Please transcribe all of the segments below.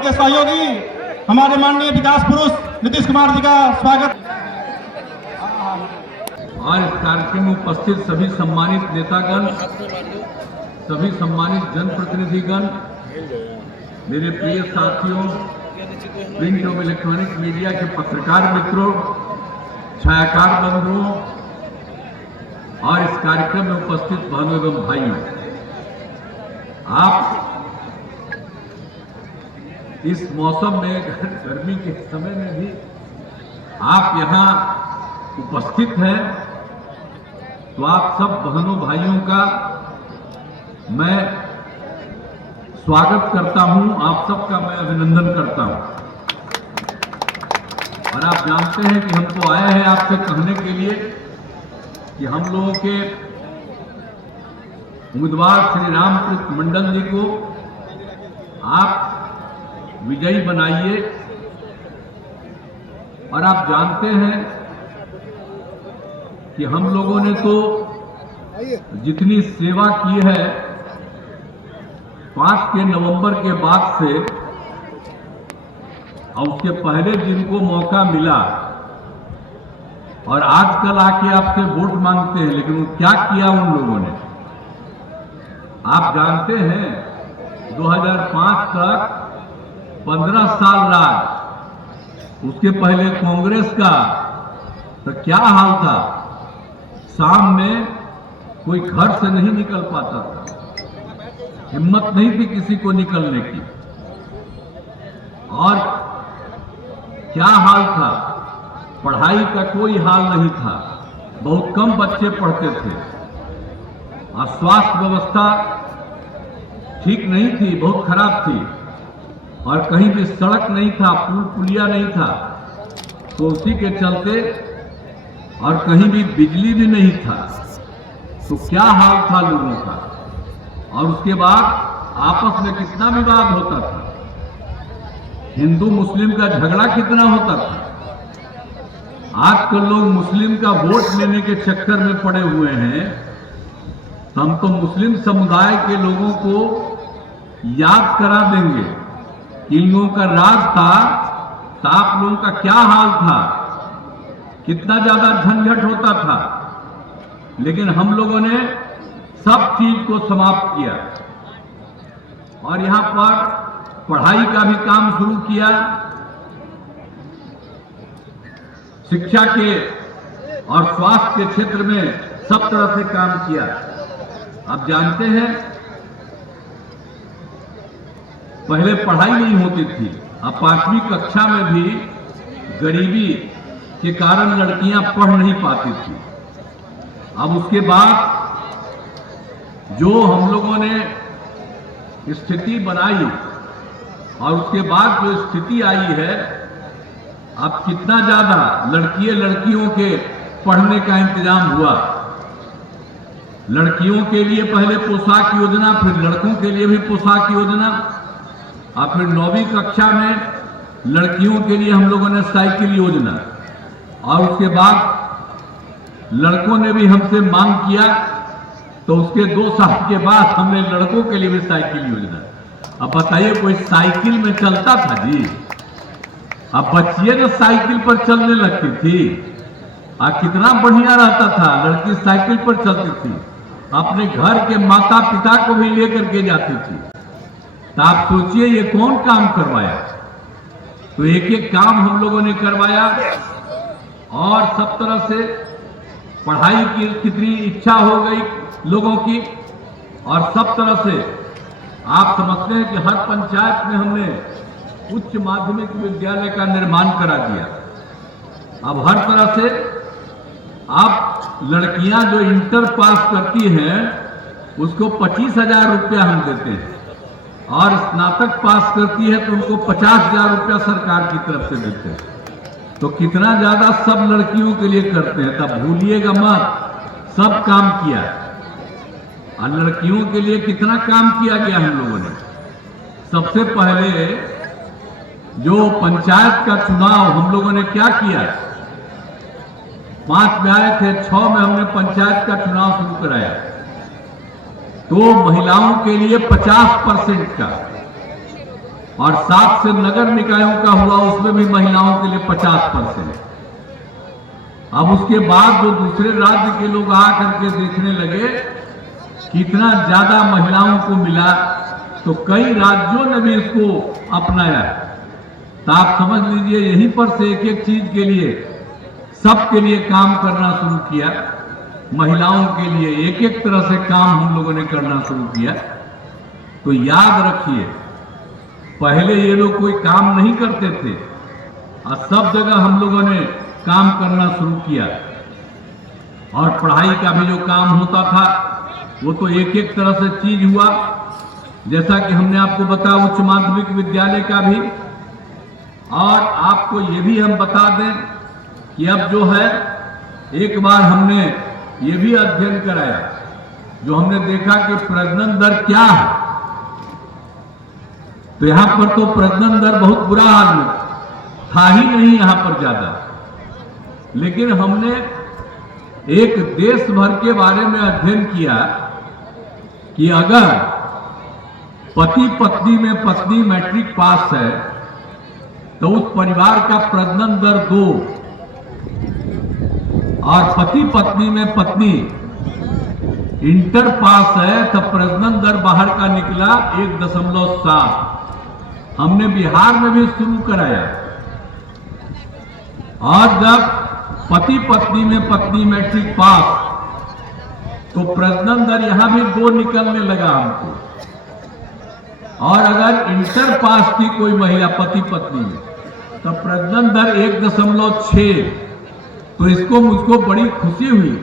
उनके सहयोगी हमारे माननीय विकास पुरुष नीतीश कुमार जी का स्वागत। आज इस कार्यक्रम में उपस्थित सभी सम्मानित नेतागण, सभी सम्मानित जनप्रतिनिधिगण, मेरे प्रिय साथियों, प्रिंट और इलेक्ट्रॉनिक मीडिया के पत्रकार मित्रों, छायाकार बंधुओं और इस कार्यक्रम में उपस्थित बहनों एवं भाइयों, आप इस मौसम में, गर्मी के समय में भी आप यहाँ उपस्थित हैं, तो आप सब बहनों भाइयों का मैं स्वागत करता हूं, आप सबका मैं अभिनंदन करता हूं। और आप जानते हैं कि हम तो आए हैं आपसे कहने के लिए कि हम लोगों के उम्मीदवार श्री रामकृष्ण मंडल जी को आप विजयी बनाइए। और आप जानते हैं कि हम लोगों ने तो जितनी सेवा की है 5 नवंबर के बाद से, और उसके पहले जिनको मौका मिला और आजकल आके आपसे वोट मांगते हैं, लेकिन वो क्या किया उन लोगों ने आप जानते हैं। 2005 तक 15 साल राज, उसके पहले कांग्रेस का तो क्या हाल था, शाम में कोई घर से नहीं निकल पाता था, हिम्मत नहीं थी किसी को निकलने की। और क्या हाल था, पढ़ाई का कोई हाल नहीं था, बहुत कम बच्चे पढ़ते थे, और स्वास्थ्य व्यवस्था ठीक नहीं थी, बहुत खराब थी, और कहीं भी सड़क नहीं था, पुल पुलिया नहीं था, तो उसी के चलते, और कहीं भी बिजली भी नहीं था, तो क्या हाल था लोगों का। और उसके बाद आपस में कितना विवाद होता था, हिंदू मुस्लिम का झगड़ा कितना होता था। आजकल लोग मुस्लिम का वोट लेने के चक्कर में पड़े हुए हैं। हम तो मुस्लिम समुदाय के लोगों को याद करा देंगे कि इन लोगों का राज था, तो आप लोगों का क्या हाल था, कितना ज्यादा झंझट होता था। लेकिन हम लोगों ने सब चीज को समाप्त किया और यहां पर पढ़ाई का भी काम शुरू किया, शिक्षा के और स्वास्थ्य के क्षेत्र में सब तरह से काम किया। आप जानते हैं पहले पढ़ाई नहीं होती थी, अब 5वीं कक्षा में भी गरीबी के कारण लड़कियां पढ़ नहीं पाती थी। अब उसके बाद जो हम लोगों ने स्थिति बनाई और उसके बाद जो स्थिति आई है, अब कितना ज्यादा लड़कियों के पढ़ने का इंतजाम हुआ। लड़कियों के लिए पहले पोशाक योजना, फिर लड़कों के लिए भी पोशाक योजना, और फिर 9वीं कक्षा में लड़कियों के लिए हम लोगों ने साइकिल योजना, और उसके बाद लड़कों ने भी हमसे मांग किया, तो उसके 2 साल के बाद हमने लड़कों के लिए भी साइकिल योजना। अब बताइए कोई साइकिल में चलता था जी? अब बच्चियां जो साइकिल पर चलने लगती थी, कितना बढ़िया रहता था, लड़की साइकिल पर चलती थी, अपने घर के माता पिता को भी लेकर के जाती थी। तो आप सोचिए ये कौन काम करवाया। तो एक एक काम हम लोगों ने करवाया, और सब तरह से पढ़ाई की कितनी इच्छा हो गई लोगों की, और सब तरह से आप समझते हैं कि हर पंचायत में हमने उच्च माध्यमिक विद्यालय का निर्माण करा दिया। अब हर तरह से आप लड़कियां जो इंटर पास करती हैं उसको 25,000 रुपया हम देते हैं, और स्नातक पास करती है तो उनको 50,000 रुपया सरकार की तरफ से देते हैं। तो कितना ज्यादा सब लड़कियों के लिए करते हैं, तब भूलिएगा मत, सब काम किया। और लड़कियों के लिए कितना काम किया गया हम लोगों ने। सबसे पहले जो पंचायत का चुनाव हम लोगों ने क्या किया, 5 में आए थे, 6 में हमने पंचायत का चुनाव शुरू कराया। तो महिलाओं के लिए 50% का, और 7 से नगर निकायों का हुआ, उसमें भी महिलाओं के लिए 50%। अब उसके बाद जो दूसरे राज्य के लोग आकर के देखने लगे कि इतना ज्यादा महिलाओं को मिला, तो कई राज्यों ने भी इसको अपनाया। तो आप समझ लीजिए यहीं पर से एक एक चीज के लिए, सबके लिए काम करना शुरू किया। महिलाओं के लिए एक एक तरह से काम हम लोगों ने करना शुरू किया। तो याद रखिए, पहले ये लोग कोई काम नहीं करते थे और सब जगह हम लोगों ने काम करना शुरू किया। और पढ़ाई का भी जो काम होता था वो तो एक एक तरह से चीज हुआ, जैसा कि हमने आपको बताया उच्च माध्यमिक विद्यालय का भी। और आपको ये भी हम बता दें कि अब जो है, एक बार हमने ये भी अध्ययन कराया, जो हमने देखा कि प्रजनन दर क्या है। तो यहां पर तो प्रजनन दर बहुत बुरा हाल में था ही नहीं यहां पर ज्यादा, लेकिन हमने एक देश भर के बारे में अध्ययन किया कि अगर पति पत्नी में पत्नी मैट्रिक पास है तो उस परिवार का प्रजनन दर 2, और पति पत्नी में पत्नी इंटर पास है तो प्रजनन दर बाहर का निकला 1.7। हमने बिहार में भी शुरू कराया। और जब पति पत्नी में पत्नी मैट्रिक पास, तो प्रजनन दर यहां भी 2 निकलने लगा हमको। और अगर इंटर पास की कोई महिला पति पत्नी में, तो प्रजनन दर 1.6। तो इसको मुझको बड़ी खुशी हुई।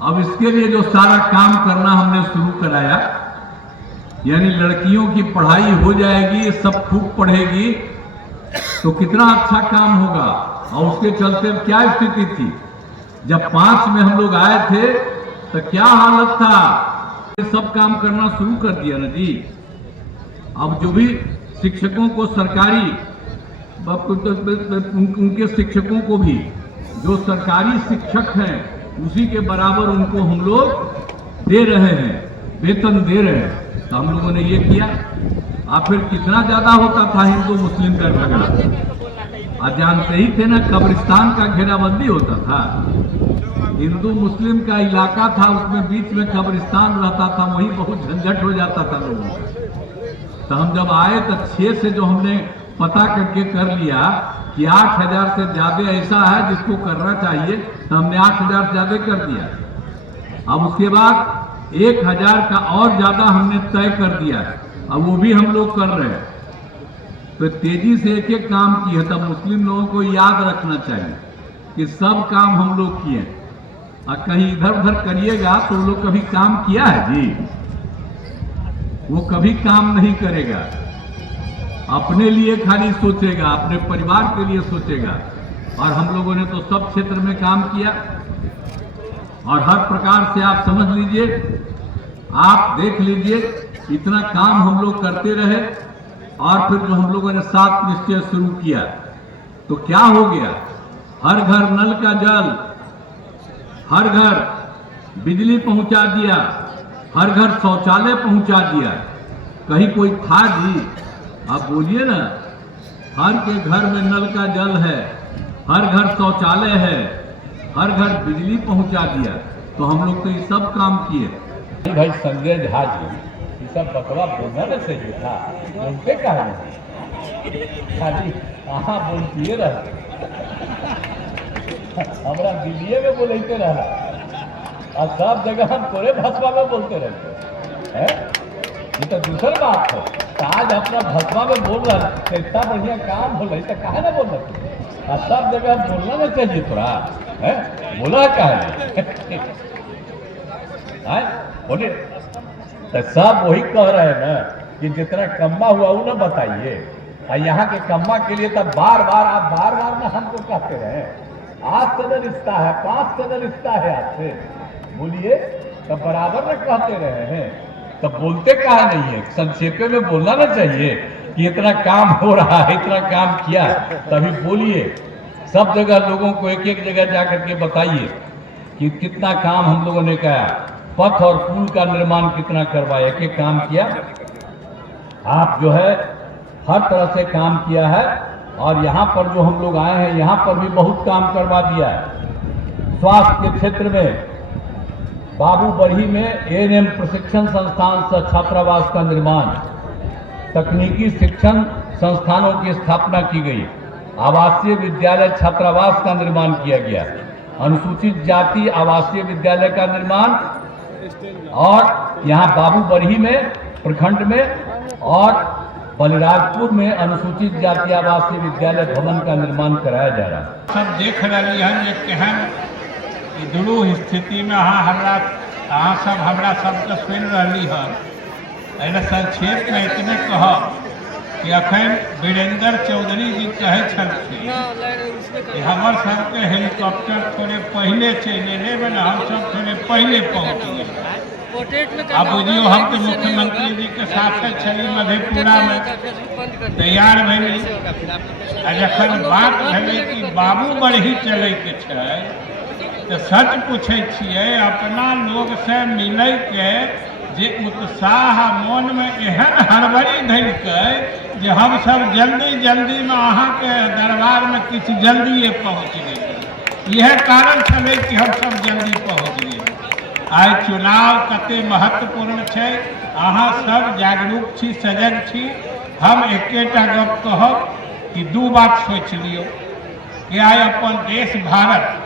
अब इसके लिए जो सारा काम करना हमने शुरू कराया, यानी लड़कियों की पढ़ाई हो जाएगी, सब खूब पढ़ेगी, तो कितना अच्छा काम होगा। और उसके चलते क्या स्थिति थी, जब 5 में हम लोग आए थे तो क्या हालत था, ये सब काम करना शुरू कर दिया ना जी। अब जो भी शिक्षकों को सरकारी, उनके शिक्षकों को भी जो सरकारी शिक्षक हैं उसी के बराबर उनको हम लोग दे रहे हैं, वेतन दे रहे हैं। तो हम लोगों ने ये किया। और फिर कितना ज्यादा होता था हिंदू मुस्लिम का झगड़ा। आज जानते ही थे ना, कब्रिस्तान का घेराबंदी होता था, हिंदू मुस्लिम का इलाका था, उसमें बीच में कब्रिस्तान रहता था, वही बहुत झंझट हो जाता था लोगों का। तो हम जब आए तो 6 से जो हमने पता करके कर लिया कि 8,000 से ज्यादा ऐसा है जिसको करना चाहिए, तो हमने 8,000 से ज्यादा कर दिया। अब उसके बाद 1,000 का और ज्यादा हमने तय कर दिया, अब वो भी हम लोग कर रहे हैं। तो तेजी से एक एक काम किए। तब मुस्लिम लोगों को याद रखना चाहिए कि सब काम हम लोग किए, और कहीं इधर उधर करिएगा तो वो लोग कभी काम किया है जी, वो कभी काम नहीं करेगा। अपने लिए खाली सोचेगा, अपने परिवार के लिए सोचेगा। और हम लोगों ने तो सब क्षेत्र में काम किया, और हर प्रकार से आप समझ लीजिए, आप देख लीजिए, इतना काम हम लोग करते रहे। और फिर जो हम लोगों ने 7 निश्चय शुरू किया, तो क्या हो गया, हर घर नल का जल, हर घर बिजली पहुंचा दिया, हर घर शौचालय पहुंचा दिया। कहीं कोई था जी, आप बोलिए ना, हर के घर में नल का जल है, हर घर शौचालय है, हर घर बिजली पहुंचा दिया। तो हम लोग तो ये सब काम किए। भाई संजय झा जी, ये सब बकवा बोलना ना चाहिए था, बोलते कहा खाली कहाँ बोलती रहा, हमारा दिल्ली में बोलते रहा, और सब जगह हम तोरे भाषा में बोलते रहते हैं। ये तो दूसरी बात है। तो आज अपना भाषा में बोल रहा है, इतना बढ़िया काम हो रही, तो कहा ना बोल रहे, और सब जगह बोलना ना चाहिए थोड़ा है, बोला कहा बोले। तो सब वही कह रहे हैं ना कि जितना कम्मा हुआ वो ना बताइए, और यहाँ के कम्मा के लिए तब बार बार ना हमको कहते रहे, आज से न रिश्ता है, 5 से न रिश्ता है आपसे, बोलिए। तो बराबर में कहते रहे हैं, तो बोलते कहा नहीं है, संक्षेप में बोलना ना चाहिए कि इतना काम हो रहा है, इतना काम किया, तभी बोलिए। सब जगह लोगों को एक एक जगह जाकर के बताइए कि कितना काम हम लोगों ने किया, पथ और पुल का निर्माण कितना करवाया, एक एक काम किया। आप जो है हर तरह से काम किया है और यहाँ पर जो हम लोग आए हैं यहाँ पर भी बहुत काम करवा दिया है। स्वास्थ्य के क्षेत्र में बाबू बरही में एएनएम प्रशिक्षण संस्थान सह छात्रावास का निर्माण, तकनीकी शिक्षण संस्थानों की स्थापना की गई, आवासीय विद्यालय छात्रावास का निर्माण किया गया, अनुसूचित जाति आवासीय विद्यालय का निर्माण, और यहाँ बाबू बरही में प्रखंड में और बलिराजपुर में अनुसूचित जाति आवासीय विद्यालय भवन का निर्माण कराया जा रहा है। सब देख रही हैं जे केहन दुरूह स्थिति में अहाँ सब हमरा सबके सुनि रही है। एना संक्षेप में इतने कहब कि अखन वीरेंद्र चौधरी जी कहे छलखिन कि हमर सबके हेलीकॉप्टर थोड़े पहले चलि एले में हम सब थोड़े पहले पहुँच गए। अब बुझियो हम तो मुख्यमंत्री जी के साथ छली मधेपुरा में तैयार भेली, जखन बात भेलै कि बाबू बरही चले के छै तो सच पूछे छियै अपना लोग से मिलै के जे उत्साह मन में एहन हड़बड़ी धैलकै जे हम सब जल्दी में अहाँ के दरबार में किछु जल्दिए पहुँच गेली। यह कारण छलै कि हम सब जल्दी पहुँच गेली। आई चुनाव कते महत्वपूर्ण है, अहाँ सब जागरूक छी, सजग छी। हम एकेटा गप कहब कि दू बात सोच लियो कि आई अपन देश भारत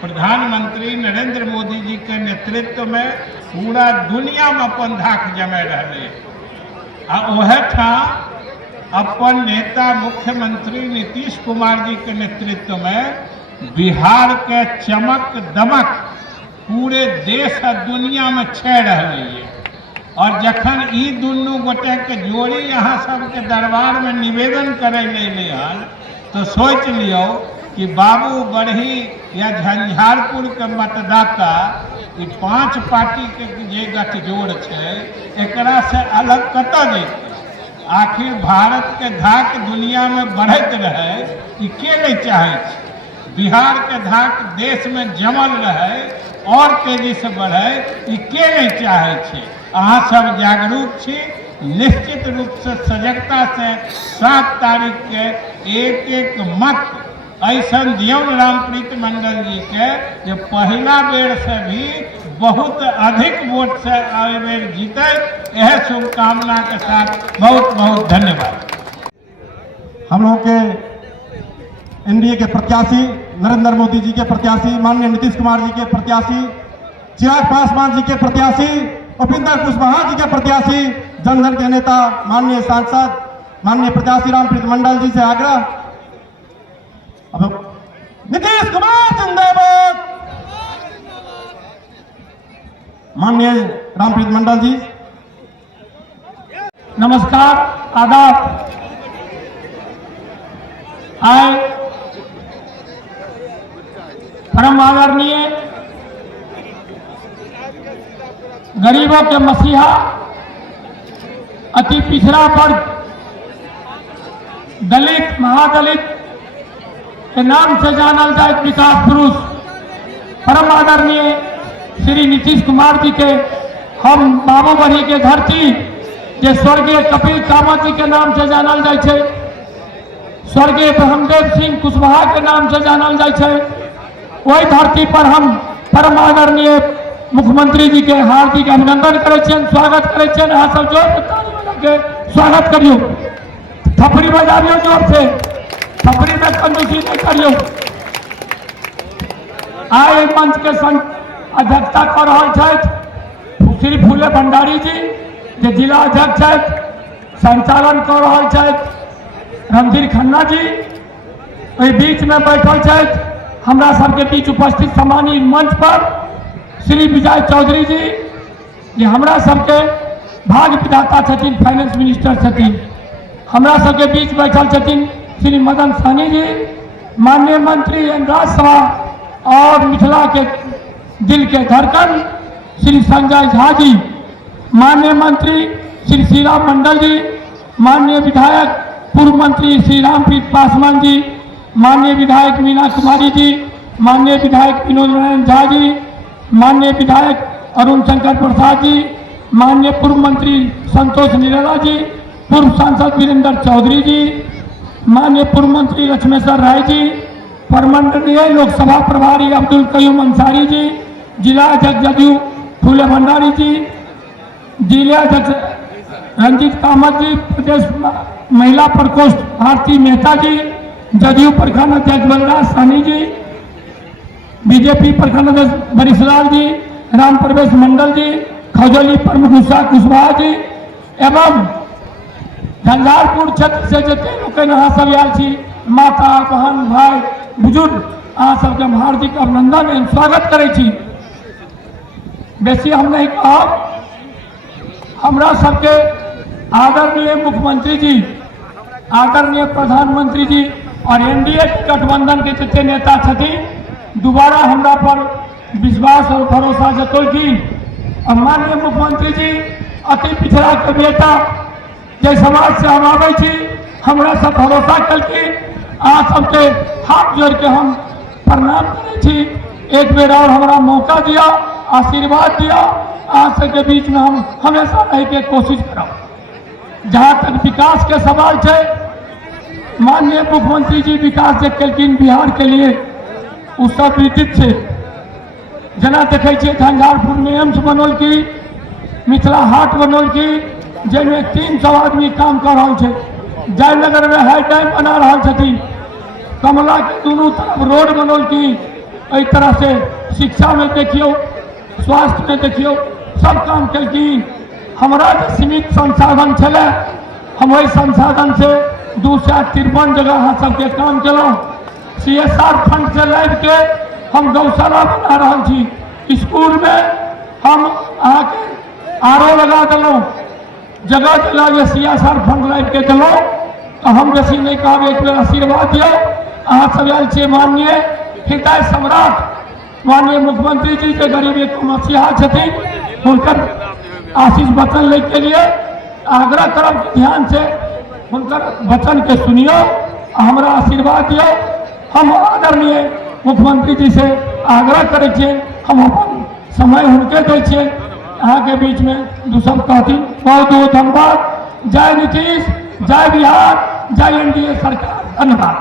प्रधानमंत्री नरेंद्र मोदी जी के नेतृत्व में पूरा दुनिया में अपन धाक जमा रहे आ वह था अपन नेता मुख्यमंत्री नीतीश कुमार जी के नेतृत्व में बिहार के चमक दमक पूरे देश और दुनिया में छा रही है। और जखन ई दुनू गोटे के जोड़ी यहाँ सबके दरबार में निवेदन करे ले तो सोच लियो कि बाबू बरही या झंझारपुर के मतदाता ई 5 पार्टी के जे गठजोड़ है एकरा से अलग कतऽ जेतै। आखिर भारत के धाक दुनिया में बढ़त रहे ई के नहीं चाहे छै। बिहार के धाक देश में जमल रहे और तेजी से बढ़े ई के नहीं चाहे छे। अहाँ सब जागरूक छी, निश्चित रूप से सजगता से 7 तारीख के एक मत ऐसा दियौन रामप्रीत मंडल जी के जो पहला बेर से भी बहुत अधिक वोट से अगले बेर जीते। यह शुभकामना के साथ बहुत बहुत धन्यवाद। हम लोगों के एनडीए के प्रत्याशी नरेंद्र मोदी जी के प्रत्याशी, माननीय नीतीश कुमार जी के प्रत्याशी, चिराग पासवान जी के प्रत्याशी, उपेंद्र कुशवाहा जी के प्रत्याशी, जन जन के नेता माननीय सांसद माननीय प्रत्याशी रामप्रीत मंडल जी से आग्रह, अब नीतीश कुमार जिंदाबाद। माननीय रामप्रीत मंडल जी। नमस्कार, आदाब। आए परम आदरणीय गरीबों के मसीहा, अति पिछड़ा वर्ग, दलित महादलित के नाम से जानल जाए विकास पुरुष परम आदरणीय श्री नीतीश कुमार जी के हम बाबू बरही के धरती जे स्वर्गीय कपिल कामत जी के नाम से जानल जाए छे, स्वर्गीय ब्रह्मदेव सिंह कुशवाहा के नाम से जानल जाए छे, वही धरती पर हम परम आदरणीय मुख्यमंत्री जी के हार्दिक अभिनंदन करे छन, स्वागत करे छन। अहाँ सब जोर से ताली बजा के स्वागत करियो, थपड़ी बजाबियो जोर से, थपड़ी में कंजूसी नहीं करियो। आए मंच के अध्यक्षता कर रहा छथि श्री फूले भंडारी जी जे जिला अध्यक्ष छथि, संचालन कर रहा छथि रणधीर खन्ना जी, वही बीच में बैठल छथि हमरा सबके बीच उपस्थित सम्मानित मंच पर श्री विजय चौधरी जी जे हमरा सबके भाग्य विधाता छथिन, फाइनेंस मिनिस्टर छथिन। हमरा सबके बीच बैठल छथिन श्री मदन सहनी जी, माननीय मंत्री राज्यसभा और मिथिला के दिल के धड़कन श्री संजय झा जी, माननीय मंत्री श्री श्रीराम मंडल जी, माननीय विधायक पूर्व मंत्री श्री रामप्रीत पासवान जी, माननीय विधायक मीना कुमारी जी, माननीय विधायक विनोद नारायण झा जी, माननीय विधायक अरुण शंकर प्रसाद जी, माननीय पूर्व मंत्री संतोष निराला जी, पूर्व सांसद वीरेंद्र चौधरी जी, माननीय पूर्व मंत्री लक्ष्मेश्वर राय जी, परमंडलीय लोकसभा प्रभारी अब्दुल कयूम अंसारी जी, जिला अध्यक्ष जदयू फूले भंडारी जी, जिला अध्यक्ष रंजीत कामत जी, प्रदेश महिला प्रकोष्ठ भारती मेहता जी, जदयू प्रखंड अध्यक्ष बलराज सानी जी, बीजेपी प्रखंड अध्यक्ष बरिशलाल जी, राम प्रवेश मंडल जी, खजौली प्रमुख उषा कुशवाहा जी एवं झंझारपुर क्षेत्र से जते लोग यहाँ सब आयल छी, माता बहन भाई बुजुर्ग अहाँ सबके हम हार्दिक अभिनंदन एवं स्वागत करै छी। बेसी हम नहीं कहब, हमरा सबके आदरणीय मुख्यमंत्री जी, आदरणीय प्रधानमंत्री जी और एनडीए के गठबंधन के जते नेता छथिन, दोबारा हमरा पर विश्वास और भरोसा जतौलखिन। और माननीय मुख्यमंत्री जी अति पिछड़ा के बेटा जे समाज से हम आबै छी, हमरा सब भरोसा कलखिन। अहाँ सबके हाथ जोड़ के हम प्रणाम करै छी। एक बेर और हमरा मौका दिया, आशीर्वाद दिया, अहाँ सबके बीच में हम हमेशा रह के कोशिश करब। जहाँ तक विकास के सवाल है, माननीय मुख्यमंत्री जी विकास जे केलखिन बिहार के लिए उ सब विदित है। जना देखे छे झंझारपुर में एम्स बनल की, मिथिला हाट बनल की, जिसमें 300 आदमी काम कर रहा है। जयनगर में हाई डैम बना रहा छथिन, कमला के दोनों तरफ रोड बनल की। एहि तरह से शिक्षा में देखियो, स्वास्थ्य में देखियो, सब काम कलखिन। हमरा जो सीमित संसाधन छले, हम वही संसाधन से 253 जगह अहाँ सबके काम केलहुँ। CSR फंड से लाइब के हम गौशाला बना रहा छी। स्कूल में हम अहाँ के आरो लगा दिलौं, जगह जगह CSR फंड लाइब के दिलौं। तो हम बेसी नहीं कहब, एक बेर आशीर्वाद दियो। अहाँ सब आयल छियै माननीय हृदय सम्राट माननीय मुख्यमंत्री जी के गरीबी को मसीहा छथिन, हुनकर आशीष वचन ले के लिए आग्रह करब कि ध्यान से हुनकर वचन के सुनियो, हमरा आशीर्वाद दियो। हम आदरणीय मुख्यमंत्री जी से आग्रह करे छियै, हम अपन समय हुनके दै छियै। अहाँ के बीच में दू सब कहथिन। बहुत बहुत धन्यवाद। जय नीतीश, जय बिहार, जय एनडीए सरकार। धन्यवाद।